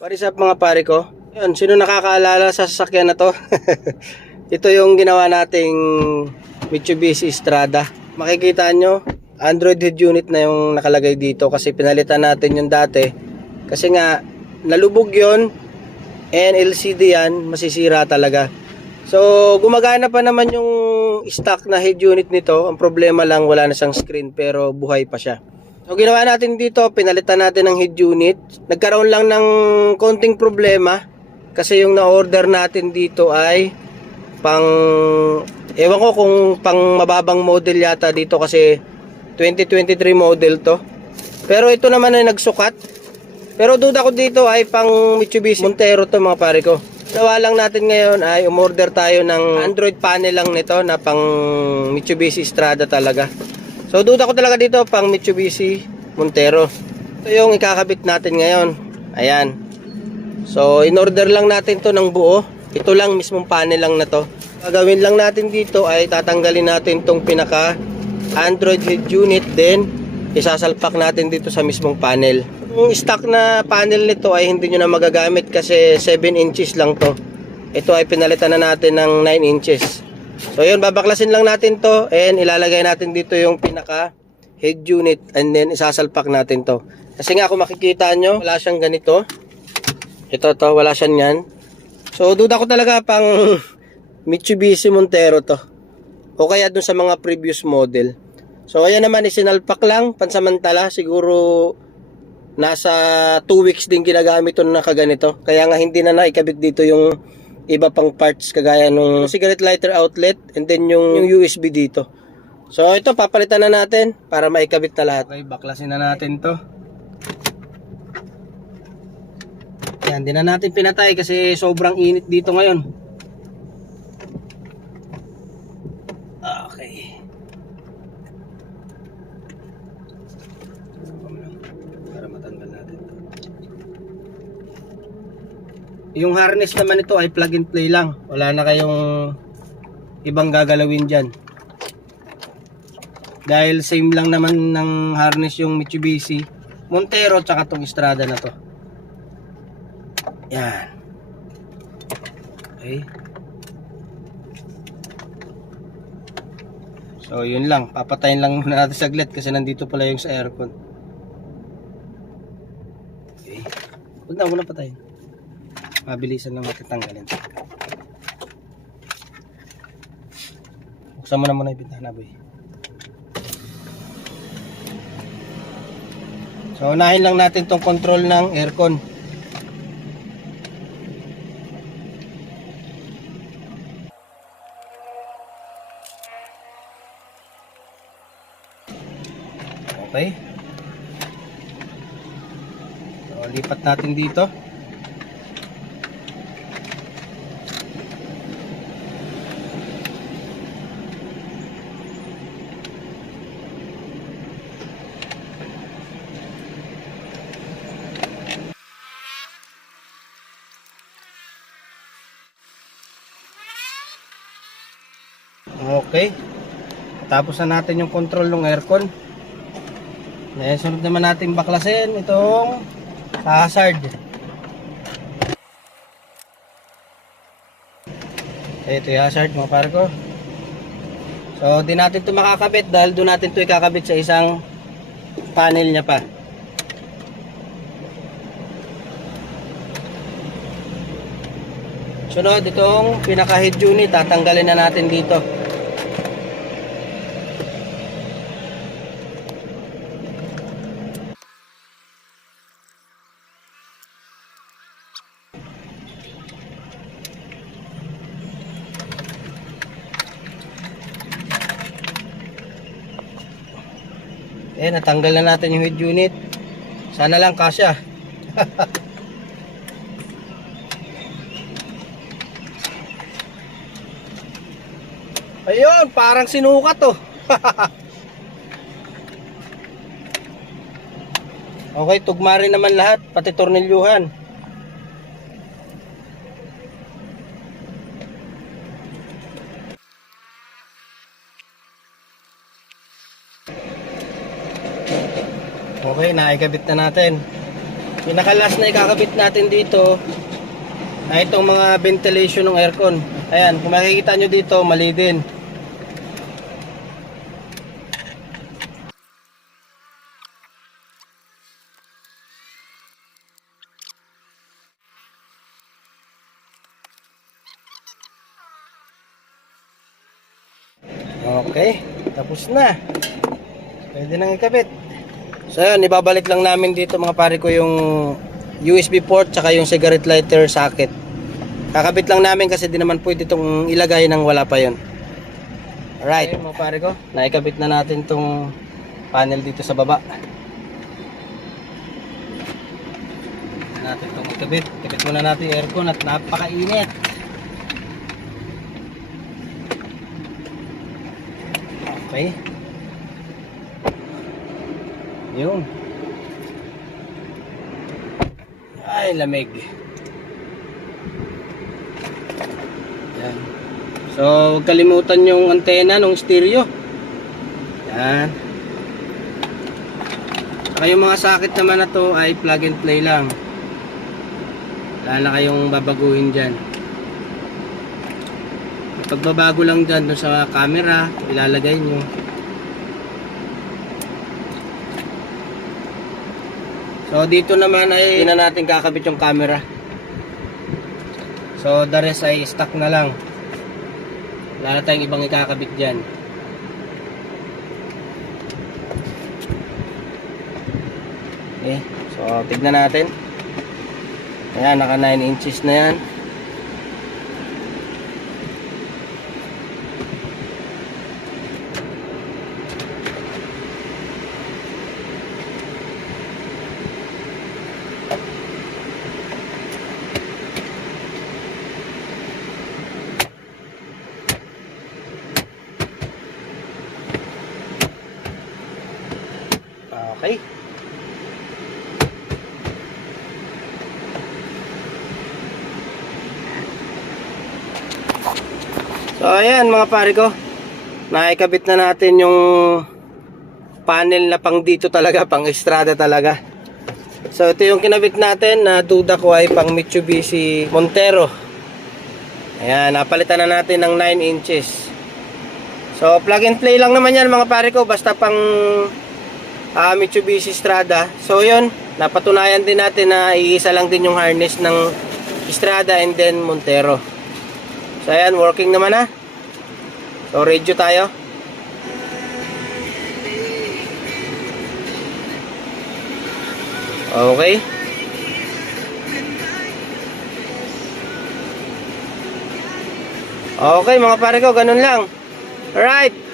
What is up mga pare ko? Yun, sino nakakaalala sa sasakyan na to? Ito yung ginawa nating Mitsubishi Strada. Makikita nyo, Android head unit na yung nakalagay dito kasi pinalitan natin yung dati. Kasi nga, nalubog yon and LCD yan, masisira talaga. So, gumagana pa naman yung stock na head unit nito. Ang problema lang, wala na siyang screen pero buhay pa siya. So ginawa natin dito, pinalitan natin ng head unit. Nagkaroon lang ng konting problema kasi yung na-order natin dito ay pang ewan ko kung pang mababang model yata dito kasi 2023 model to. Pero ito naman ay nagsukat. Pero duda ko dito ay pang Mitsubishi Montero to mga pare ko. Gawa lang natin ngayon ay umorder tayo ng Android panel lang nito na pang Mitsubishi Strada talaga. So duda ko talaga dito pang Mitsubishi Montero. Ito yung ikakabit natin ngayon. Ayan. So in order lang natin to ng buo. Ito lang mismong panel lang na to. Gagawin lang natin dito ay tatanggalin natin tong pinaka Android head unit then isasalpak natin dito sa mismong panel. Yung stock na panel nito ay hindi nyo na magagamit kasi 7 inches lang to. Ito ay pinalitan na natin ng 9 inches. So yun, babaklasin lang natin to and ilalagay natin dito yung pinaka head unit and then isasalpak natin to. Kasi nga kung makikita nyo, wala siyang ganito. Ito to, wala siyang yan. So duda ko talaga pang Mitsubishi Montero to. O kaya dun sa mga previous model. So ayan naman isinalpak lang pansamantala siguro nasa 2 weeks din ginagamit to na nakaganito. Kaya nga hindi na naikabit dito yung iba pang parts kagaya nung cigarette lighter outlet and then yung, yung USB dito. So ito papalitan na natin para maikabit na lahat. Okay, baklasin na natin to. Yan, di na natin pinatay kasi sobrang init dito ngayon. Okay. Para matanggal natin to. Yung harness naman ito ay plug and play lang. Wala na kayong ibang gagalawin dyan. Dahil same lang naman ng harness yung Mitsubishi Montero tsaka tong Strada na to. Yan. Okay. So yun lang, papatayin lang muna natin saglit kasi nandito pala yung sa aircon. Okay. Huwag na, huwag na patayin. Mabilisan lang natin tanggalin. Buksan mo na muna yung bintana, boy. So, unahin lang natin tong control ng aircon. Okay. So, lipat natin dito. Okay. Tapos na natin yung control ng aircon. Ngayon, sunod naman natin baklasin itong hazard. Ito yung hazard mga pare ko. So, di natin ito makakabit dahil doon natin ito ikakabit sa isang panel niya pa. Sunod, itong pinaka head unit, tatanggalin na natin dito. Eh, natanggal na natin yung head unit. Sana lang kasya. Ayun, parang sinukat to. okay, tugma rin naman lahat, pati tornilyuhan. Okay, naikabit na natin. Pinaka-last na ikakabit natin dito ay itong mga ventilation ng aircon. Ayan, kung makikita nyo dito, mali din. Okay, tapos na. Pwede nang ikabit. So yun, ibabalik lang namin dito mga pare ko yung USB port tsaka yung cigarette lighter socket. Kakabit lang namin kasi di naman pwede itong ilagay nang wala pa yon. Alright, mga pare ko, naikabit na natin tong panel dito sa baba. natin itong ikabit. Ikabit muna natin yung aircon at napakainit. Okay. Yun. Ay, lamig. Yan. So, huwag kalimutan yung antena ng stereo. Yan. Saka yung mga socket naman na to ay plug and play lang. Wala na kayong babaguhin dyan. Pagbabago lang dyan dun sa camera, ilalagay nyo. So dito naman ay hindi na natin kakabit yung camera. So the rest ay stock na lang. Wala na tayong ibang ikakabit dyan. Okay, so tignan natin. Ayan, naka 9 inches na yan. Okay. So ayan mga pare ko. Naikabit na natin yung panel na pang dito talaga, pang estrada talaga. So ito yung kinabit natin na duda ko ay pang Mitsubishi Montero. Ayan, napalitan na natin ng 9 inches. So plug and play lang naman yan mga pare ko, basta pang ah, Mitsubishi Strada. So yun, napatunayan din natin na iisa lang din yung harness ng Strada and then Montero. So ayan, working naman na. So radio tayo. Okay. Okay mga pare ko, ganun lang. Alright.